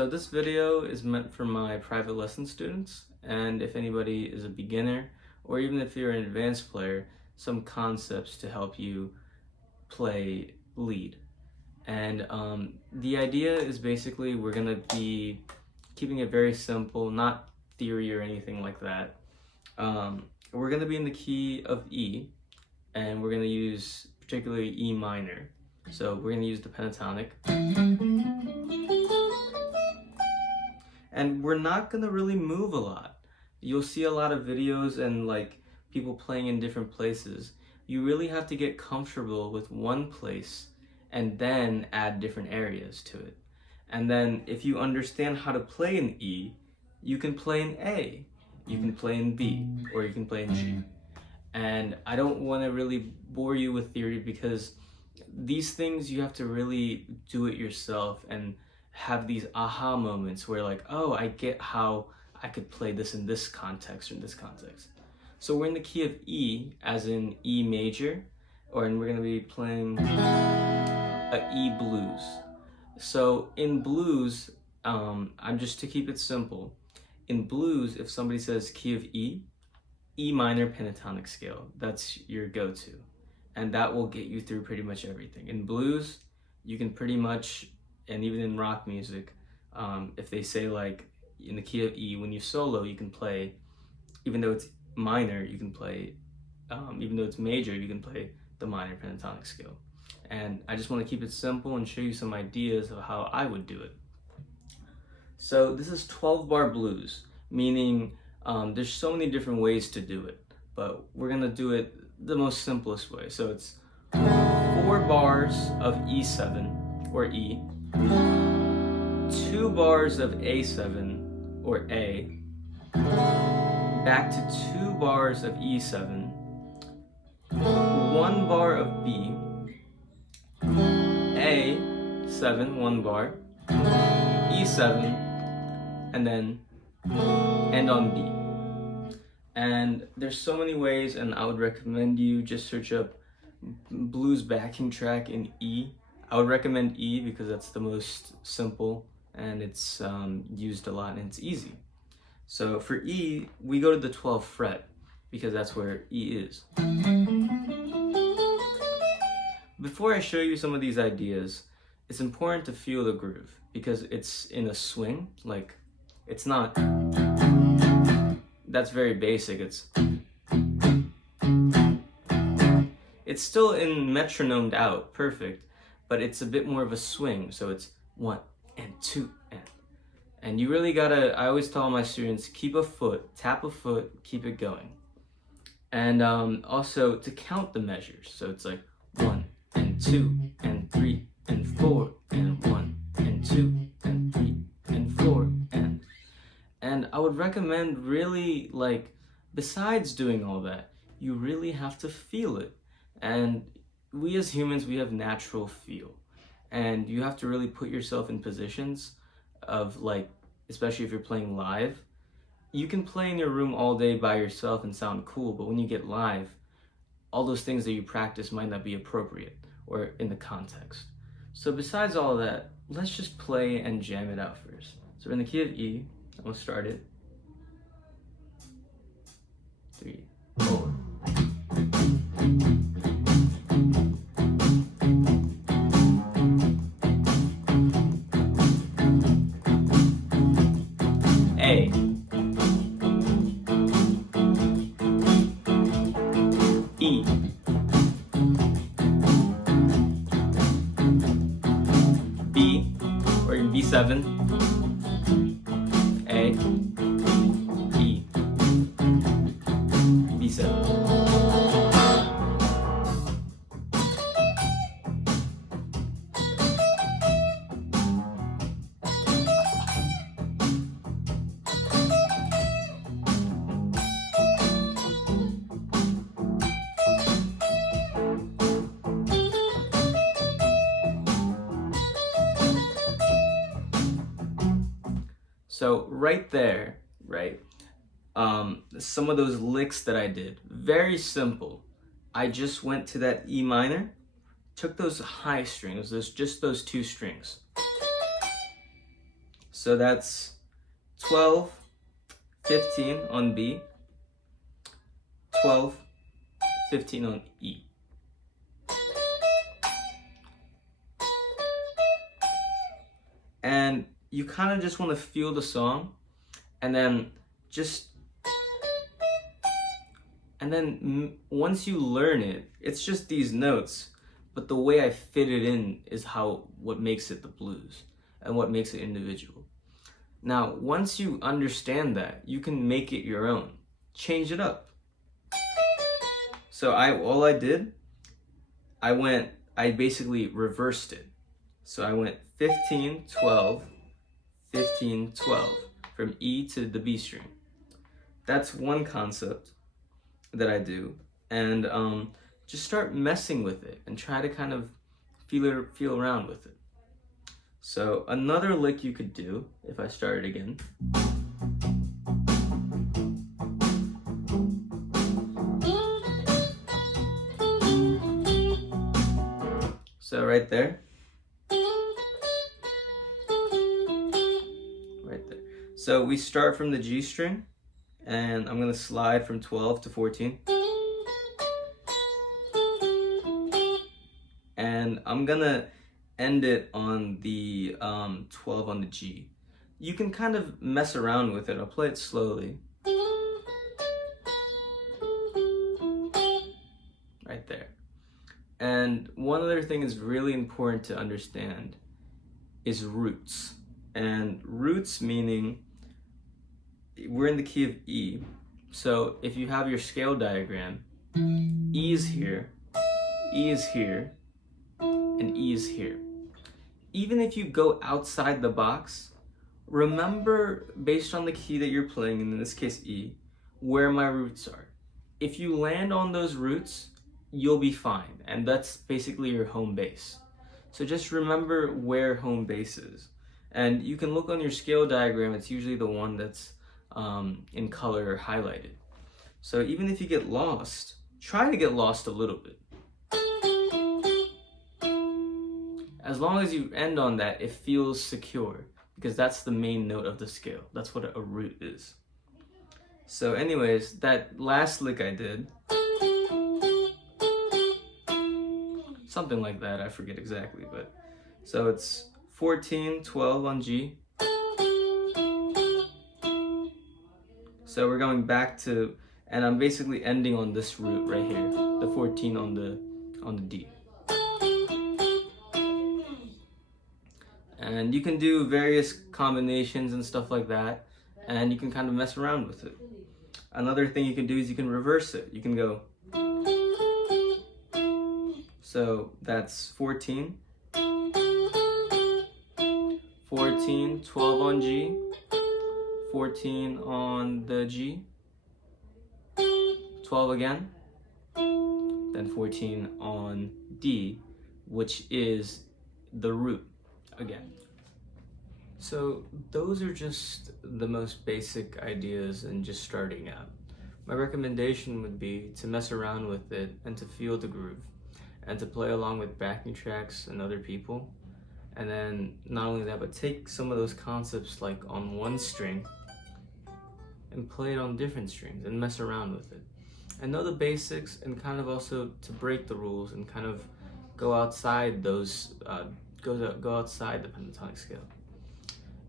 So this video is meant for my private lesson students, and if anybody is a beginner, or even if you're an advanced player, some concepts to help you play lead. And the idea is basically we're gonna be keeping it very simple, not theory or anything like that. We're gonna be in the key of E, and we're gonna use particularly E minor. So we're gonna use the pentatonic. And we're not gonna really move a lot. You'll see a lot of videos and like people playing in different places. You really have to get comfortable with one place and then add different areas to it. And then if you understand how to play in E, you can play in A, you can play in B, or you can play in G. And I don't want to really bore you with theory because these things you have to really do it yourself and have these aha moments where like, oh, I get how I could play this in this context or in this context. So we're in the key of E, as in E major, and we're gonna be playing a E blues. So in blues, I'm just to keep it simple. In blues, if somebody says key of E, E minor pentatonic scale, that's your go-to. And that will get you through pretty much everything. In blues, you can pretty much, and even in rock music, if they say like in the key of E, when you solo, you can play, even though it's minor, you can play, even though it's major, you can play the minor pentatonic scale. And I just want to keep it simple and show you some ideas of how I would do it. So this is 12-bar blues, meaning there's so many different ways to do it, but we're gonna do it the most simplest way. So it's 4 bars of E7 or E, 2 bars of A7 or A, back to 2 bars of E7, 1 bar of B, A7, 1 bar, E7, and then end on B. And there's so many ways, and I would recommend you just search up blues backing track in E. I would recommend E because that's the most simple and it's used a lot and it's easy. So for E, we go to the 12th fret because that's where E is. Before I show you some of these ideas, it's important to feel the groove because it's in a swing. Like, it's not, that's very basic. It's still in metronomed out, perfect, but it's a bit more of a swing. So it's 1 and 2 and you really gotta, I always tell my students, keep a foot, tap a foot, keep it going. And also to count the measures. So it's like 1 and 2 and 3 and 4 and 1 and 2 and 3 and 4 and I would recommend really, like, besides doing all that, you really have to feel it. And we as humans, we have natural feel. And you have to really put yourself in positions of, like, especially if you're playing live, you can play in your room all day by yourself and sound cool, but when you get live, all those things that you practice might not be appropriate or in the context. So besides all that, let's just play and jam it out first. So we're in the key of E. I'm gonna start it. 3, 4. A. E. B, or in B7. A, E, B7. So right there, right, some of those licks that I did, very simple. I just went to that E minor, took those high strings, just those 2 strings. So that's 12, 15 on B, 12, 15 on E. And you kind of just want to feel the song, and then once you learn it, it's just these notes, but the way I fit it in is what makes it the blues and what makes it individual. Now, once you understand that, you can make it your own. Change it up. So I basically reversed it. So I went 15, 12, 15, 12 from E to the B string. That's one concept that I do. And just start messing with it and try to kind of feel around with it. So another lick you could do, if I start it again. So right there. Right there. So we start from the G string, and I'm gonna slide from 12 to 14. And I'm gonna end it on the 12 on the G. You can kind of mess around with it. I'll play it slowly. Right there. And one other thing is really important to understand is roots. And roots meaning we're in the key of E. So if you have your scale diagram, E is here, E is here, and E is here. Even if you go outside the box, remember based on the key that you're playing, and in this case E, where my roots are. If you land on those roots, you'll be fine, and that's basically your home base. So just remember where home base is. And you can look on your scale diagram, it's usually the one that's in color or highlighted. So even if you get lost, try to get lost a little bit. As long as you end on that, it feels secure, because that's the main note of the scale. That's what a root is. So anyways, that last lick I did, something like that, I forget exactly, but so it's 14, 12 on G. So we're going back to, and I'm basically ending on this root right here, the 14 on the D. And you can do various combinations and stuff like that, and you can kind of mess around with it. Another thing you can do is you can reverse it. You can go, so that's 14, 14, 12 on G, 14 on the G, 12 again, then 14 on D, which is the root again. So those are just the most basic ideas and just starting out. My recommendation would be to mess around with it and to feel the groove and to play along with backing tracks and other people. And then not only that, but take some of those concepts like on one string and play it on different strings and mess around with it. And know the basics, and kind of also to break the rules and kind of go outside those, go outside the pentatonic scale.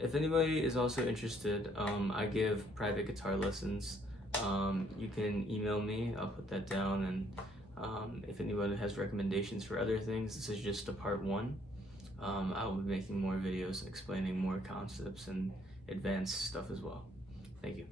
If anybody is also interested, I give private guitar lessons. You can email me, I'll put that down, and if anybody has recommendations for other things, this is just a part one. I will be making more videos explaining more concepts and advanced stuff as well. Thank you.